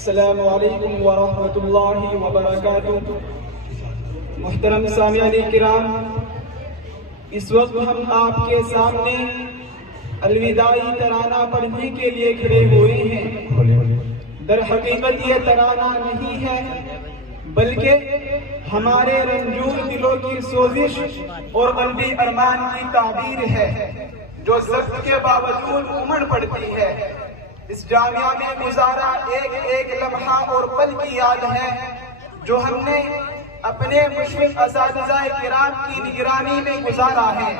السلام علیکم ورحمۃ اللہ وبرکاتہ۔ محترم سامعین کرام، اس وقت ہم آپ کے سامنے الوداعی ترانہ پڑھنے کے لیے کھڑے ہوئے ہیں۔ در حقیقت یہ ترانہ نہیں ہے بلکہ ہمارے رنجور دلوں کی سوزش اور قلبی ارمان کی تعبیر ہے جو ضبط کے باوجود امڑ پڑتی ہے۔ اس جامعہ میں گزارا ایک ایک لمحہ اور پل کی یاد ہے جو ہم نے اپنے مشرق اساتذہ کرام کی نگرانی میں گزارا ہے۔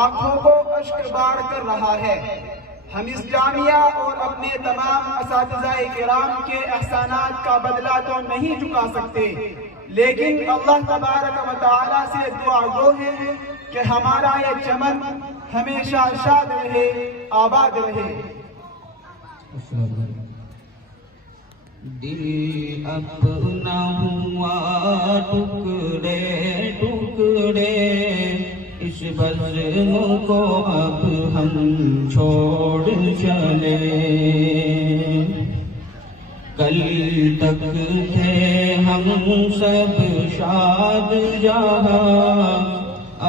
آنکھوں کو اشک باڑ کر رہا ہے۔ ہم اس جامعہ اور اپنے تمام اساتذہ کرام کے احسانات کا بدلہ تو نہیں چکا سکتے، لیکن اللہ تبارک و تعالی سے دعا گو ہے کہ ہمارا یہ چمن ہمیشہ شاد رہے، آباد رہے۔ دل اپنا ہوا ٹکڑے ٹکڑے، اس بزم کو اب ہم چھوڑ چلے۔ کل تک تھے ہم سب شاد جہاں،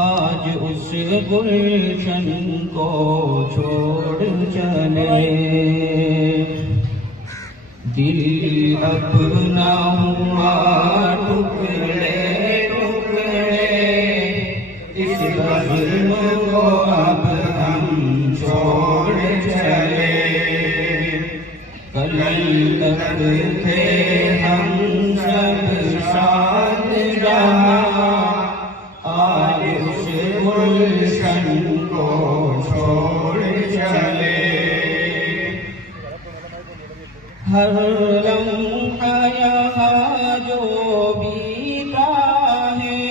آج اس گلشن کو چھوڑ چلے۔ دل اپنا ہوا ٹکڑے ٹکڑے، اس بزم کو اب ہم چھوڑ چلے۔ کل تک تھے ہم سب شاد جہاں، آج اس گلشن کو چھوڑ چلے۔ ہر لمحہ یہاں جو بیتا ہے،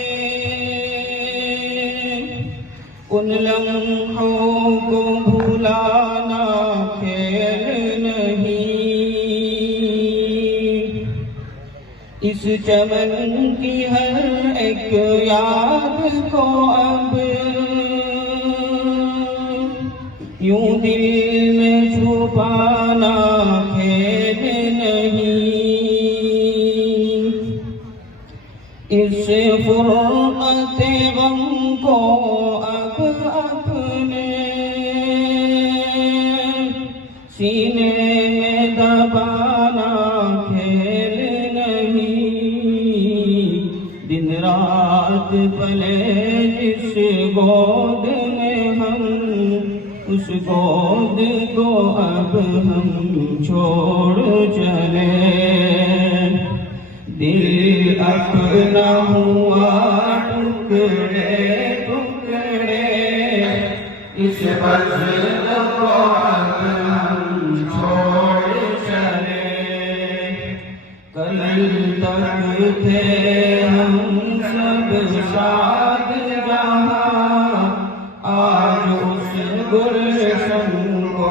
ان لمحوں کو بھلانا کھیل نہیں۔ اس چمن کی ہر ایک یاد کو اب یوں دل میں چھپانا کھیل نہیں۔ اس فرقت غم کو اب اپنے سینے میں دبانا کھیل نہیں۔ دن رات پلے جس گود میں ہم، اس گود کو اب ہم چھوڑ چلے۔ دل اپنا ہوا ٹکڑے ٹکڑے، اس بزم کو اب ہم چھوڑ چلے۔ کل تک تھے ہم سب شاد جہاں، آج اس گلشن کو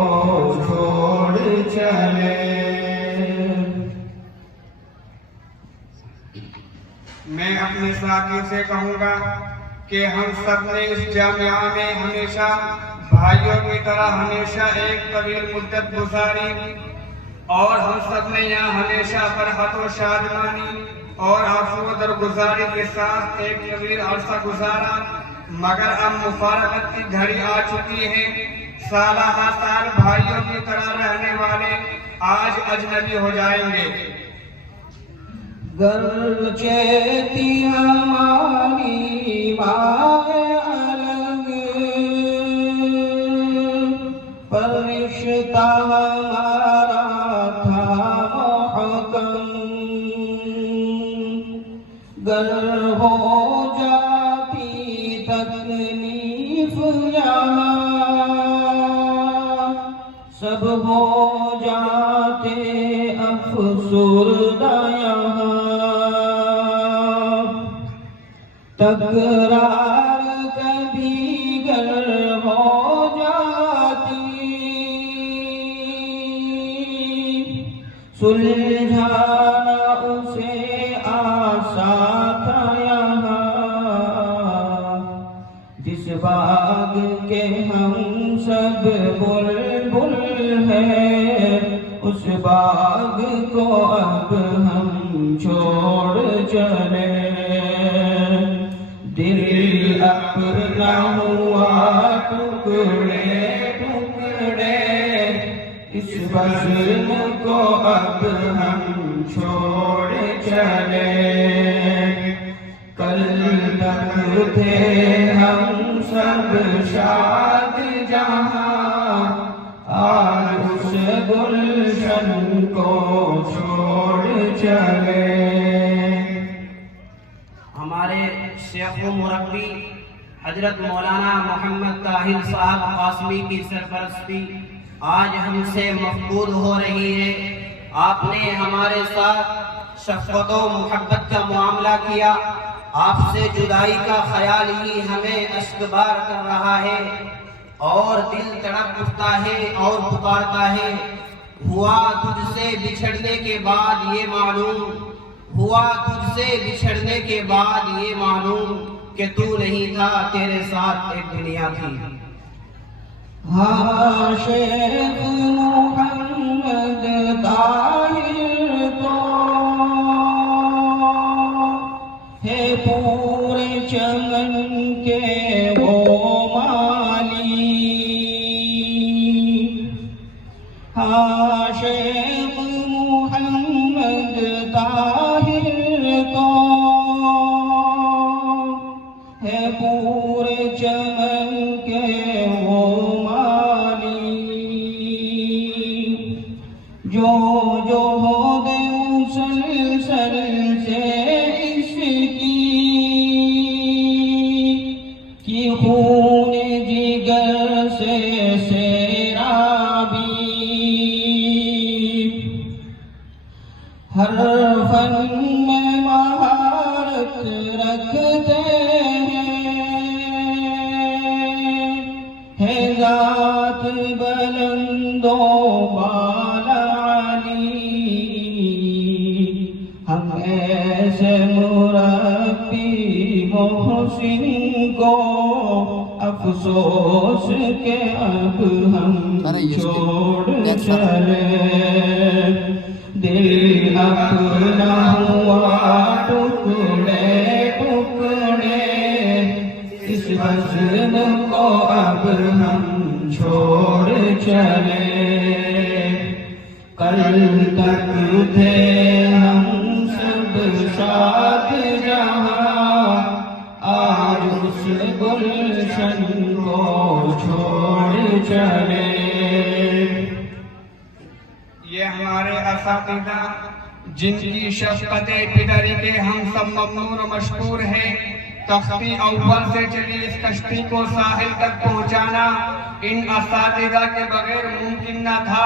چھوڑ چلے۔ میں اپنے ساتھی سے کہوں گا کہ ہم سب نے اس جامعہ میں ہمیشہ بھائیوں کی طرح ہمیشہ ایک طویل مدت گزاری، اور ہم سب نے یہاں ہمیشہ فرحت و شادمانی اور عفو و درگزاری کے ساتھ ایک طویل عرصہ گزارا، مگر اب مفارقت کی گھڑی آ چکی ہے۔ سالہ ہر سال بھائیوں کی طرح رہنے والے آج اجنبی ہو جائیں گے۔ گرچہ تھی ہماری مائیں الگ، پر رشتہ ہمارا تھا محکم۔ گر ہو جاتی تکلیف یہاں، سب ہو جاتے افسردہ یہاں۔ تکرار کبھی گر ہو جاتی، سلجھانا اسے آسان تھا یہاں۔ جس باغ کے ہم سب بلبل ہیں، اس باغ کو اب ہم چھوڑ چلے، دل اپنا ہوا ٹکڑے ٹکڑے، اس بزم کو اب ہم چھوڑ چلے، کل تک تھے ہم سب شاد جہاں، آج اس گلشن کو چھوڑ چلے۔ ہمارے شیخ و مربی حضرت مولانا محمد طاہر صاحب قاسمی کی سرپرستی آج ہم سے مفقود ہو رہی ہے۔ آپ نے ہمارے ساتھ شفقت و محبت کا معاملہ کیا، آپ سے جدائی کا خیال ہی ہمیں اشکبار کر رہا ہے اور دل تڑپ اٹھتا ہے اور پکارتا ہے، ہوا تجھ سے بچھڑنے کے بعد یہ معلوم، ہوا تجھ سے بچھڑنے کے بعد یہ معلوم کہ تو نہیں تھا، تیرے ساتھ ایک دنیا تھی۔ ہاں شیخ محمد طاہر تو ہے پورے چمن کے وہ مالی، ہاں شیخ محمد طاہر تو ہے پورے چمن کے وہ مالی، جو ہو دے مسلسل سے کی خون جگر سے سیرابی، ہر فن میں مہارت رکھتے ہیں، ذات بلند و بالا علی، ہم ایسے مربی محسن کو افسوس کہ اب ہم چھوڑ چلے، دل اپنا ہوا ٹکڑے ٹکڑے، اس بزم کو اب ہم چھوڑ چلے، کل تک تھے ہم سب شاد جہاں، آج اس گلشن کو چھوڑ چلے۔ یہ ہمارے اساتذہ جن کی شفقت پدری کے ہم سب ممنون و مشکور ہیں، کشتی اول سے چلی اس کشتی کو ساحل تک پہنچانا ان اساتذہ کے بغیر ممکن نہ تھا۔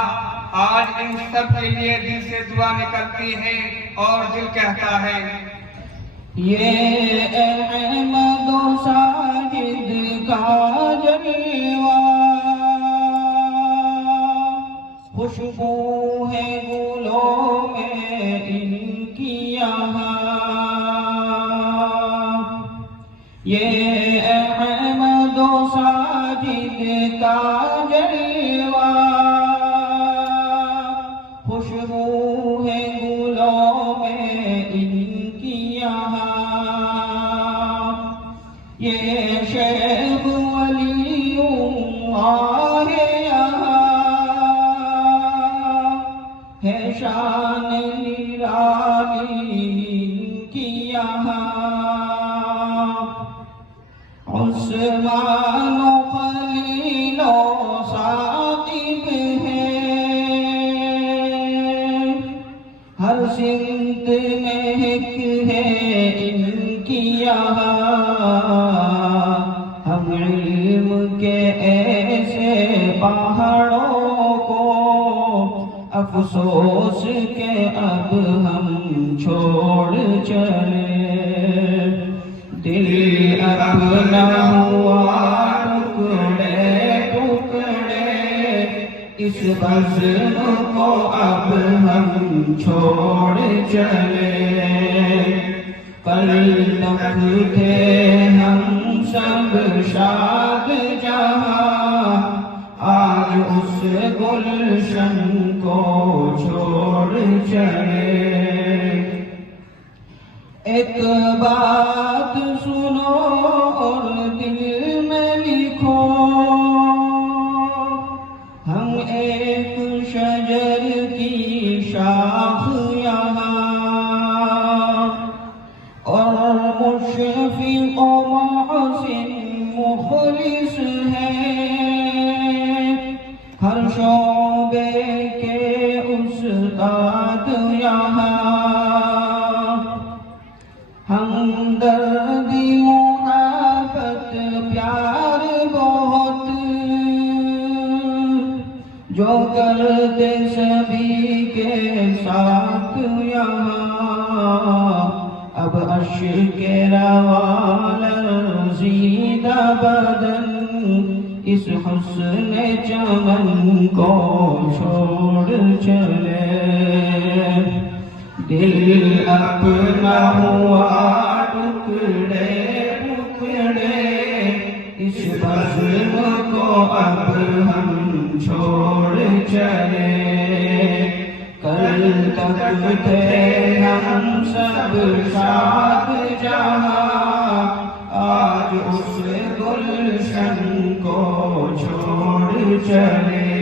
آج ان سب کے لیے دل سے دعا نکلتی ہے اور دل کہتا ہے، یہ احمد و ساجد کا جلوہ، خوشبو ہے گلوں میں ان کی یہاں، یہ احمد و ساجد کا جلوہ، خوشبو ہے گلوں میں ان کی یہاں، یہ شیخ ولی اللہ یہاں ہے، شان نرالی ان کی یہاں، عثمان و خلیل و ثاقب ہیں، ہر سمت میں ایک ہے ان کی یہاں، ہم علم کے ایسے پہاڑوں کو افسوس کہ اب ہم چھوڑ چلے، دل اپنا ہوا ٹکڑے ٹکڑے، اس بزم کو اب ہم چھوڑ چلے، کل تک تھے ہم سب شاد جہاں، آج اس گلشن کو چھوڑ چلے ایک بات سنو اور دل میں لکھو ہم ایک شجر کی شاخ یہاں اور مشفق و محسن مخلص ہے ہر شعبے کے استاد یہاں ہمدردی محبت پیار بہت جو کرتے سبھی کے ساتھ یہاں اب عشق روا لرزیدہ بدن اس حسن چمن کو چھوڑ چلے دل اپنا ہوا ٹکڑے ٹکڑے اس بزم کو اب ہم چھوڑ چلے کل تک تھے ہم سب شاد جہاں آج اس گلشن کو چھوڑ چلے